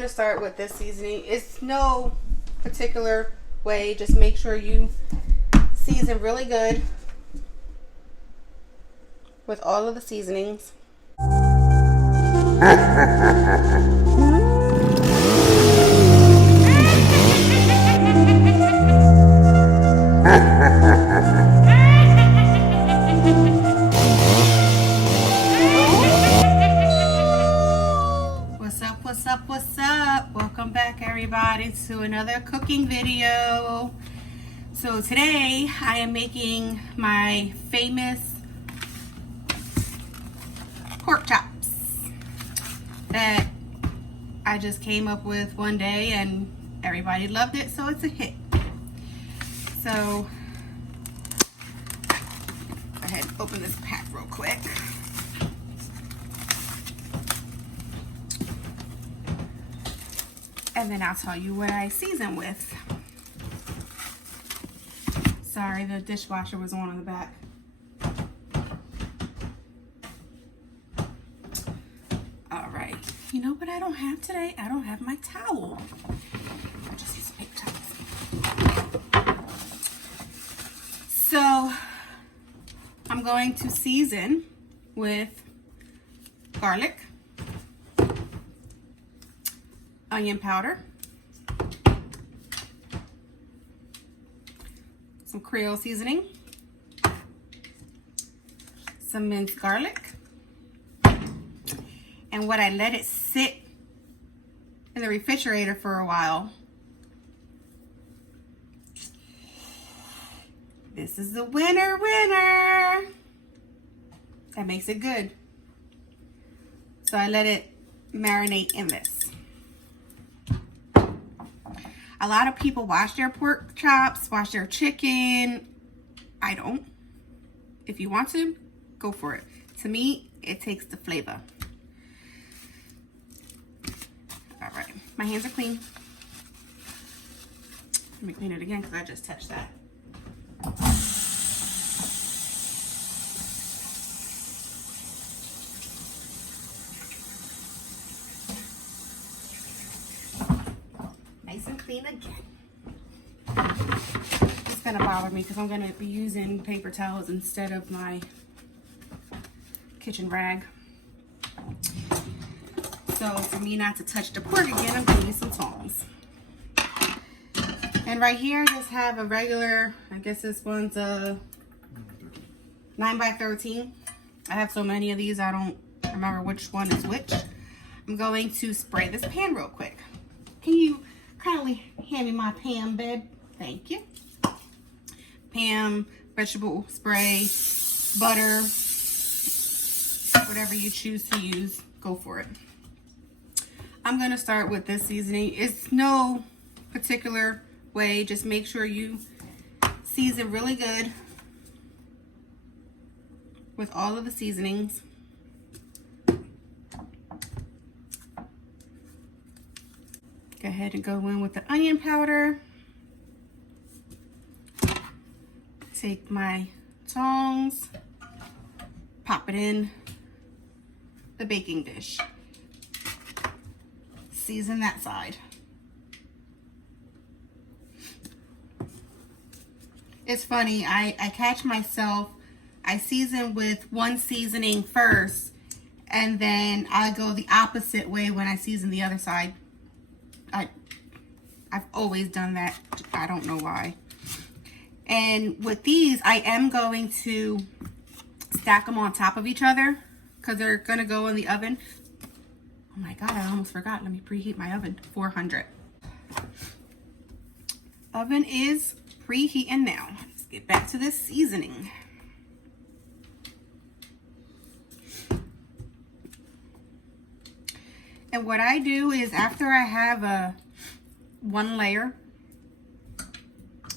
To start with this seasoning. It's no particular way, just make sure you season really good with all of the seasonings. What's up? Welcome back everybody to another cooking video. So today I am making my famous pork chops that I just came up with one day and everybody loved it, so it's a hit. So go ahead and open this pack real quick. And then I'll tell you what I season with. Sorry, the dishwasher was on in the back. All right. You know what I don't have today? I don't have my towel. I just use paper towels. So I'm going to season with garlic, onion powder, some Creole seasoning, some minced garlic, and what I let it sit in the refrigerator for a while. This is the winner. That makes it good. So I let it marinate in this. A lot of people wash their pork chops, wash their chicken. I don't. If you want to, go for it. To me, it takes the flavor. All right, my hands are clean. Let me clean it again because I just touched that. Nice and clean again. It's gonna bother me because I'm gonna be using paper towels instead of my kitchen rag. So for me not to touch the pork again, I'm gonna use some tongs. And right here, I just have a regular, I guess this one's a 9x13. I have so many of these, I don't remember which one is which. I'm going to spray this pan real quick. Can you kindly hand me my Pam, babe? Thank you. Pam, vegetable spray, butter, whatever you choose to use, go for it. I'm gonna start with this seasoning. It's no particular way, just make sure you season really good with all of the seasonings. Go ahead and go in with the onion powder. Take my tongs, pop it in the baking dish. Season that side. It's funny, I catch myself, I season with one seasoning first, and then I go the opposite way when I season the other side. I've always done that. I don't know why. And with these, I am going to stack them on top of each other because they're going to go in the oven. Oh my God, I almost forgot. Let me preheat my oven to 400. Oven is preheating now. Let's get back to this seasoning. And what I do is after I have one layer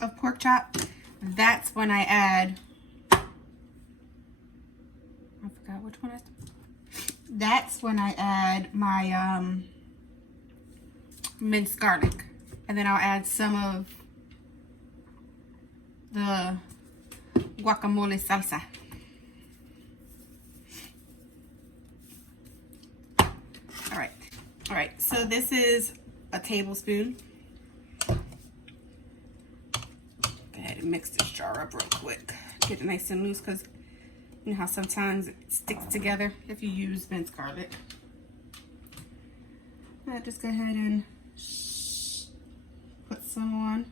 of pork chop, that's when I add, I forgot which one that's when I add my minced garlic. And then I'll add some of the guacamole salsa. All right, So this is a tablespoon. Go ahead and mix this jar up real quick. Get it nice and loose, because you know how sometimes it sticks together if you use minced garlic. Just go ahead and put some on.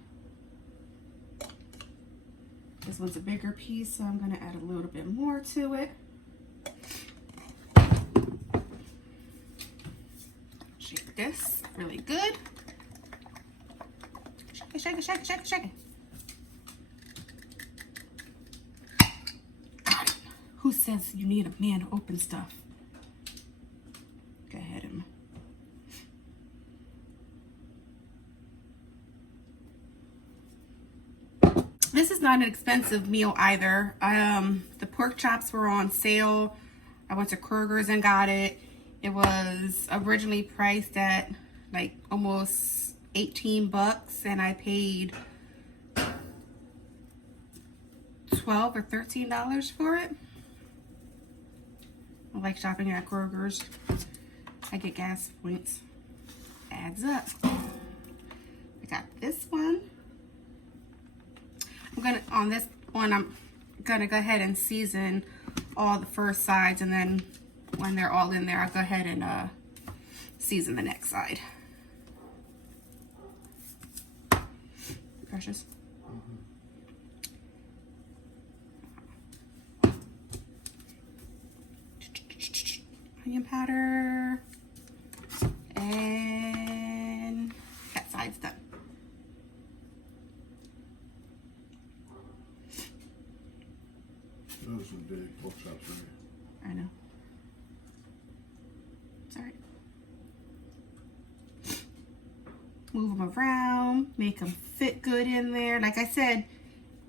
This one's a bigger piece, so I'm going to add a little bit more to it. Shake this really good. Shake it, shake it, shake it, shake it, shake it. Got it. Who says you need a man to open stuff? Go ahead and this is not an expensive meal either. The pork chops were on sale. I went to Kroger's and got it. It was originally priced at like almost 18 bucks, and I paid $12 or $13 for it. I like shopping at Kroger's. I get gas points. Adds up. I got this one. On this one, I'm gonna go ahead and season all the first sides, and then when they're all in there, I'll go ahead and season the next side. Precious. Onion powder, and that side's done. Those some big pork chops right here. I know. It's alright. Move them around, make them fit good in there. Like I said,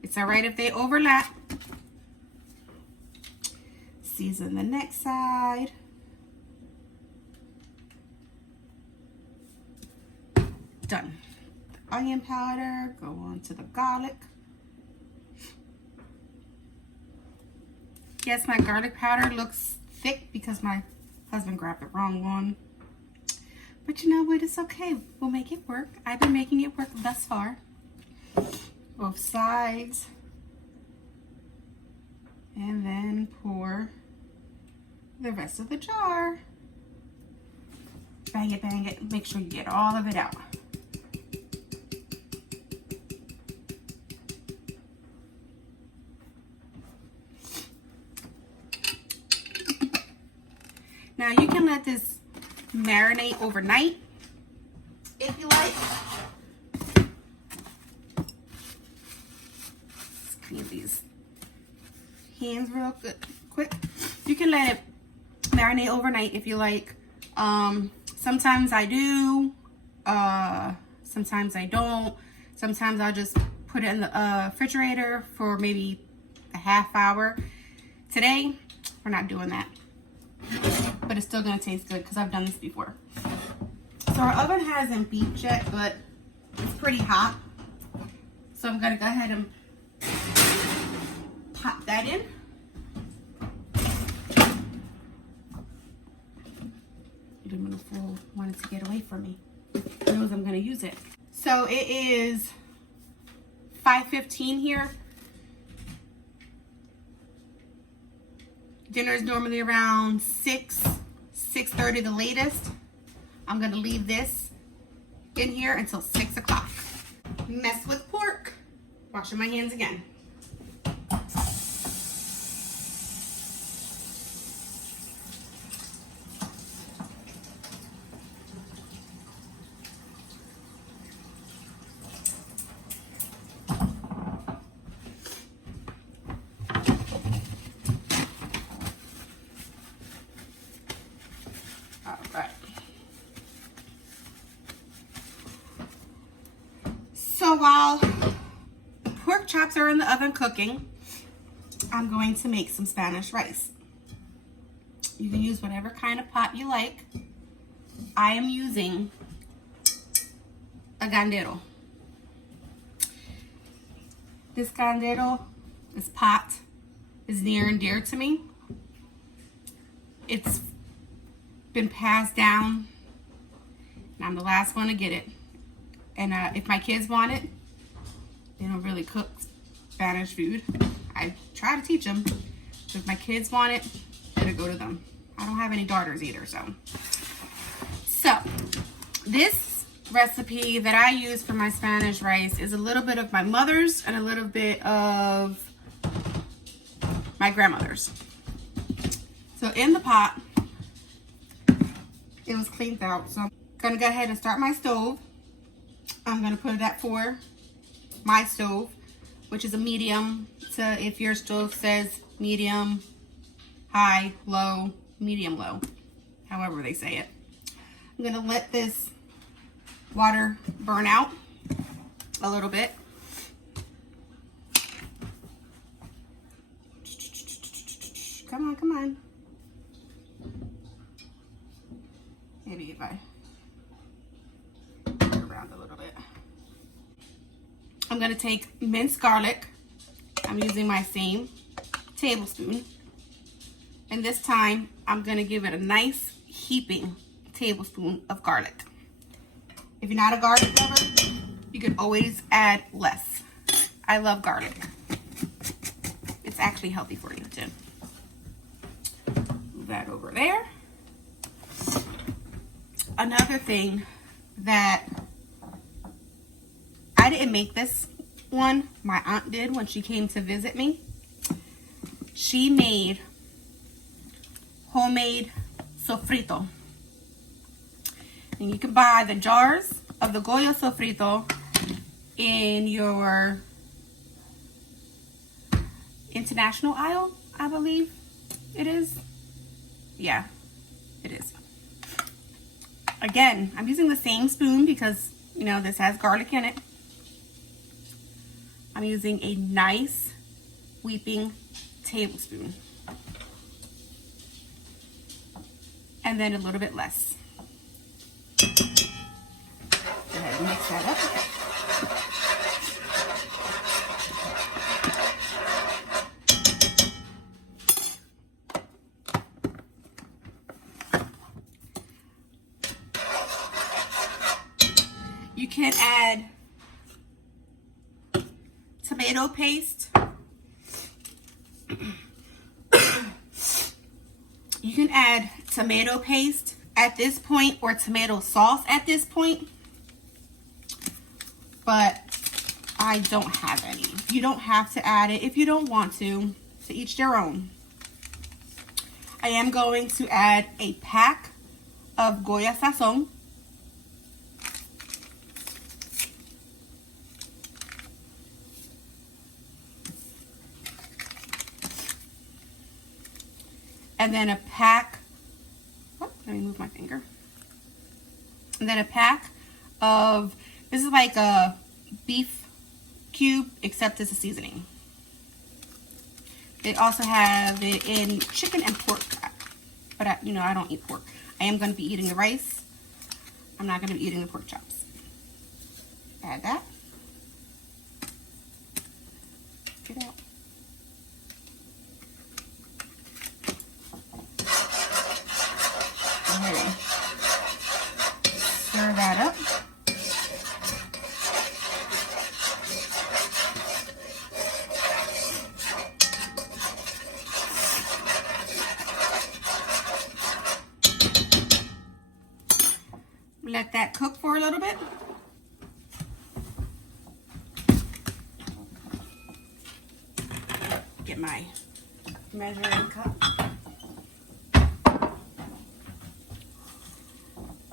it's alright if they overlap. Season the next side. Done. The onion powder, go on to the garlic. Yes, my garlic powder looks thick because my husband grabbed the wrong one. But you know what? It's okay. We'll make it work. I've been making it work thus far. Both sides. And then pour the rest of the jar. Bang it, bang it. Make sure you get all of it out. Now you can let this marinate overnight if you like. Let's clean these hands real good, quick. You can let it marinate overnight if you like. Sometimes I do, sometimes I don't. Sometimes I'll just put it in the refrigerator for maybe a half hour. Today, we're not doing that. But it's still gonna taste good because I've done this before. So our oven hasn't beeped yet, but it's pretty hot. So I'm gonna go ahead and pop that in. Aluminum foil wanted to get away from me. He knows I'm gonna use it. So it is 5:15 here. Dinner is normally around 6:30 the latest. I'm gonna leave this in here until 6 o'clock. Mess with pork. Washing my hands again. So while the pork chops are in the oven cooking, I'm going to make some Spanish rice. You can use whatever kind of pot you like. I am using a gandero. This gandero, this pot, is near and dear to me. It's been passed down And I'm the last one to get it. And if my kids want it, they don't really cook Spanish food. I try to teach them. So if my kids want it, it'll go to them. I don't have any daughters either, so. So, this recipe that I use for my Spanish rice is a little bit of my mother's and a little bit of my grandmother's. So in the pot, it was cleaned out. So I'm gonna go ahead and start my stove. I'm gonna put it at 4, my stove, which is a medium. So if your stove says medium, high, low, medium low, however they say it. I'm gonna let this water burn out a little bit. Come on, come on. Maybe if I turn around a little bit. I'm gonna take minced garlic. I'm using my same tablespoon. And this time, I'm gonna give it a nice heaping tablespoon of garlic. If you're not a garlic lover, you can always add less. I love garlic. It's actually healthy for you too. Move that over there. Another thing that I didn't make this one, my aunt did when she came to visit me. She made homemade sofrito. And you can buy the jars of the Goya sofrito in your international aisle, I believe it is. Yeah, it is. Again, I'm using the same spoon because, you know, this has garlic in it. I'm using a nice weeping tablespoon. And then a little bit less. Go ahead and mix that up. You can add tomato paste. You can add tomato paste at this point or tomato sauce at this point, but I don't have any. You don't have to add it if you don't want to each their own. I am going to add a pack of Goya Sazon. And then a pack, let me move my finger. And then a pack of, this is like a beef cube, except it's a seasoning. They also have it in chicken and pork, but I don't eat pork. I am going to be eating the rice. I'm not going to be eating the pork chops. Add that. Get out. Stir that up. Let that cook for a little bit. Get my measuring cup.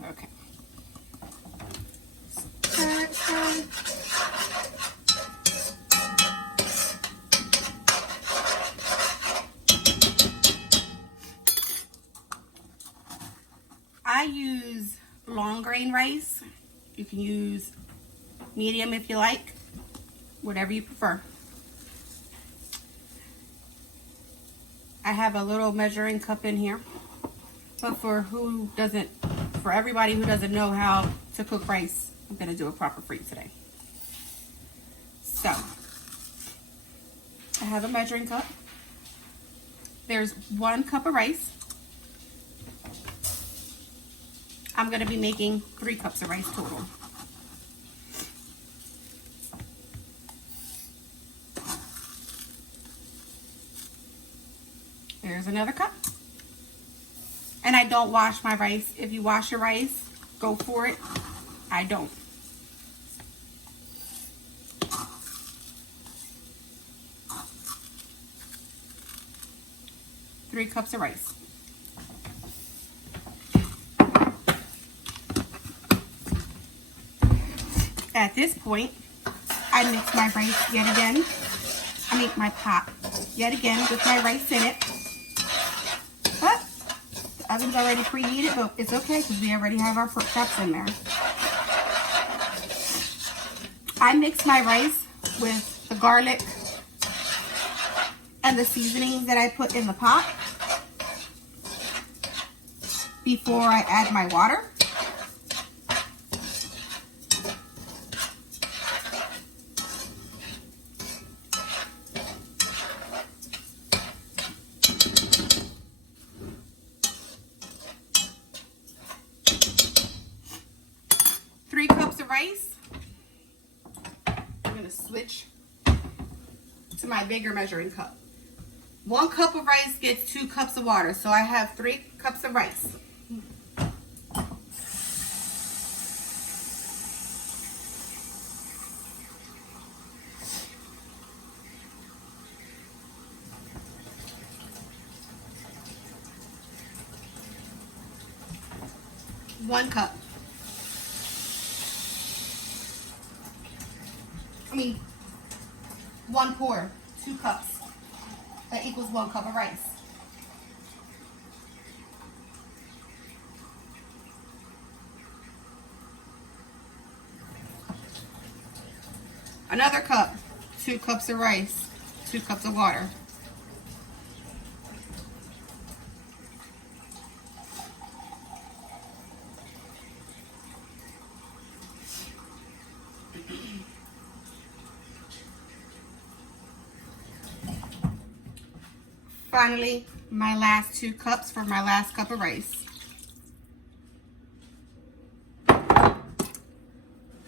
Okay. I use long grain rice. You can use medium if you like, whatever you prefer. I have a little measuring cup in here, but for everybody who doesn't know how to cook rice, I'm gonna do it proper for you today. So, I have a measuring cup. There's 1 cup of rice. I'm going to be making 3 cups of rice total. There's another cup. And I don't wash my rice. If you wash your rice, go for it. I don't. Three cups of rice. At this point, I mix my rice yet again. I make my pot yet again with my rice in it. But the oven's already preheated, but it's okay because we already have our pork chops in there. I mix my rice with the garlic and the seasonings that I put in the pot before I add my water. Rice. I'm going to switch to my bigger measuring cup. 1 cup of rice gets 2 cups of water, so I have 3 cups of rice. One cup. 1 pour, 2 cups. That equals 1 cup of rice. Another cup, 2 cups of rice, 2 cups of water. Finally, my last 2 cups for my last cup of rice. Go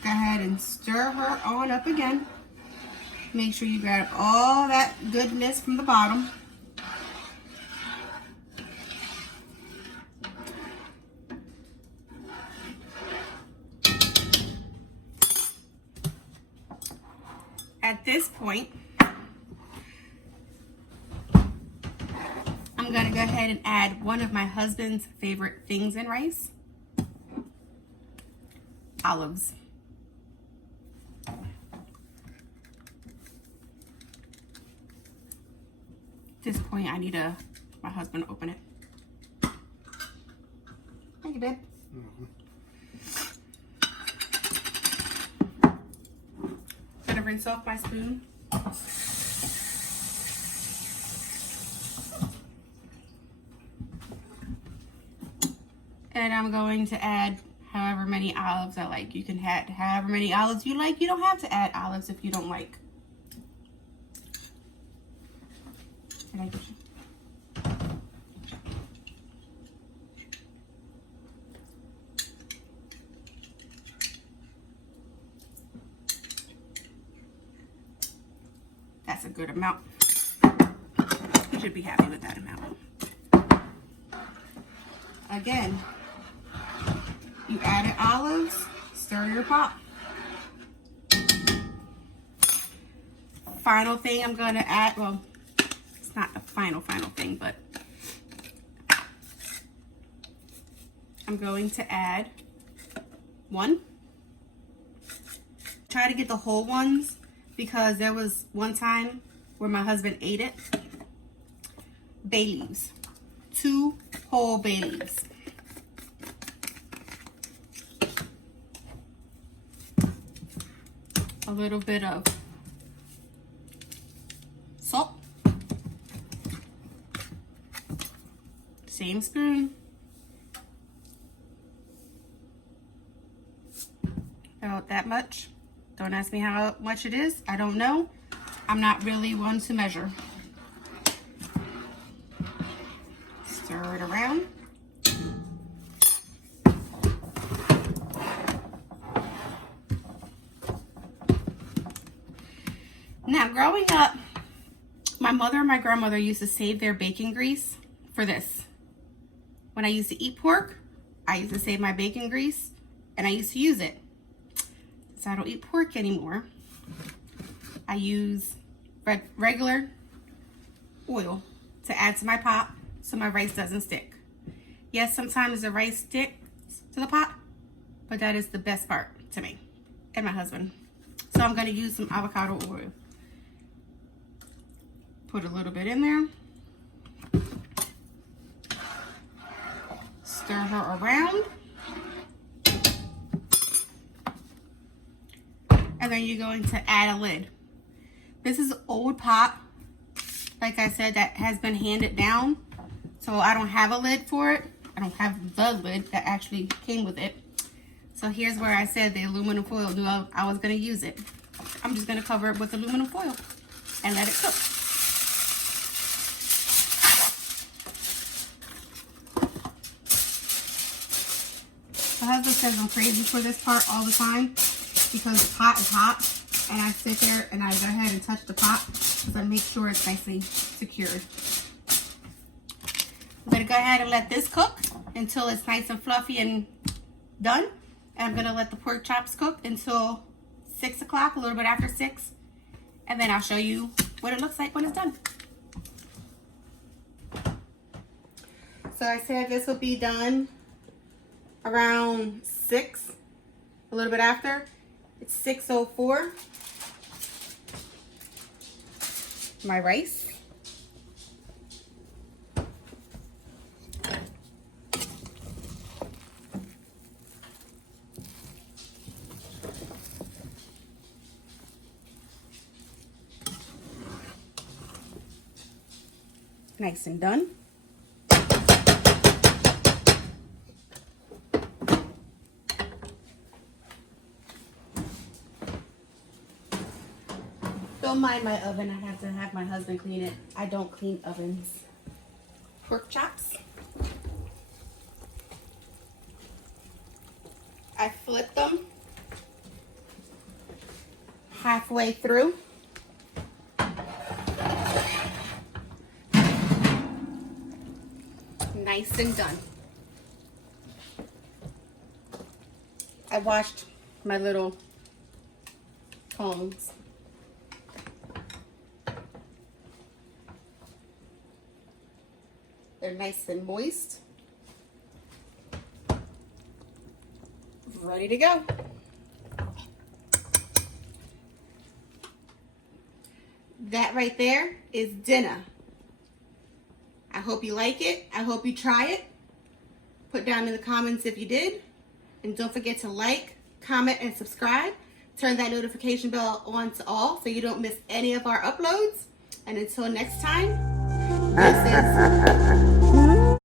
ahead and stir her on up again. Make sure you grab all that goodness from the bottom. At this point, I'm going to go ahead and add one of my husband's favorite things in rice. Olives. At this point, I need my husband to open it. Thank you, babe. Gonna rinse off my spoon. And I'm going to add however many olives I like. You can add however many olives you like. You don't have to add olives if you don't like. Did I get you? That's a good amount. You should be happy with that amount. Again, you added olives, stir your pot. Final thing I'm going to add, well, it's not the final thing, but I'm going to add 1. Try to get the whole ones because there was one time where my husband ate it. Bay leaves. 2 whole bay leaves. A little bit of salt. Same spoon. About that much. Don't ask me how much it is. I don't know. I'm not really one to measure. Stir it around. Now, growing up, my mother and my grandmother used to save their bacon grease for this. When I used to eat pork, I used to save my bacon grease and I used to use it. So I don't eat pork anymore. I use regular oil to add to my pot so my rice doesn't stick. Yes, sometimes the rice sticks to the pot, but that is the best part to me and my husband. So I'm going to use some avocado oil. Put a little bit in there. Stir her around. And then you're going to add a lid. This is an old pot, like I said, that has been handed down. So I don't have a lid for it. I don't have the lid that actually came with it. So here's where I said the aluminum foil knew I was going to use it. I'm just going to cover it with aluminum foil and let it cook. My husband says I'm crazy for this part all the time because the pot is hot and I sit there and I go ahead and touch the pot because I make sure it's nicely secured. I'm going to go ahead and let this cook until it's nice and fluffy and done. And I'm going to let the pork chops cook until 6 o'clock, a little bit after 6. And then I'll show you what it looks like when it's done. So I said this will be done around 6, a little bit after. It's 6:04. My rice. Nice and done. Don't mind my oven. I have to have my husband clean it. I don't clean ovens. Pork chops. I flip them halfway through. Nice and done. I washed my little combs. They're nice and moist. Ready to go. That right there is dinner. I hope you like it. I hope you try it. Put down in the comments if you did. And don't forget to like, comment, and subscribe. Turn that notification bell on to all so you don't miss any of our uploads. And until next time, this is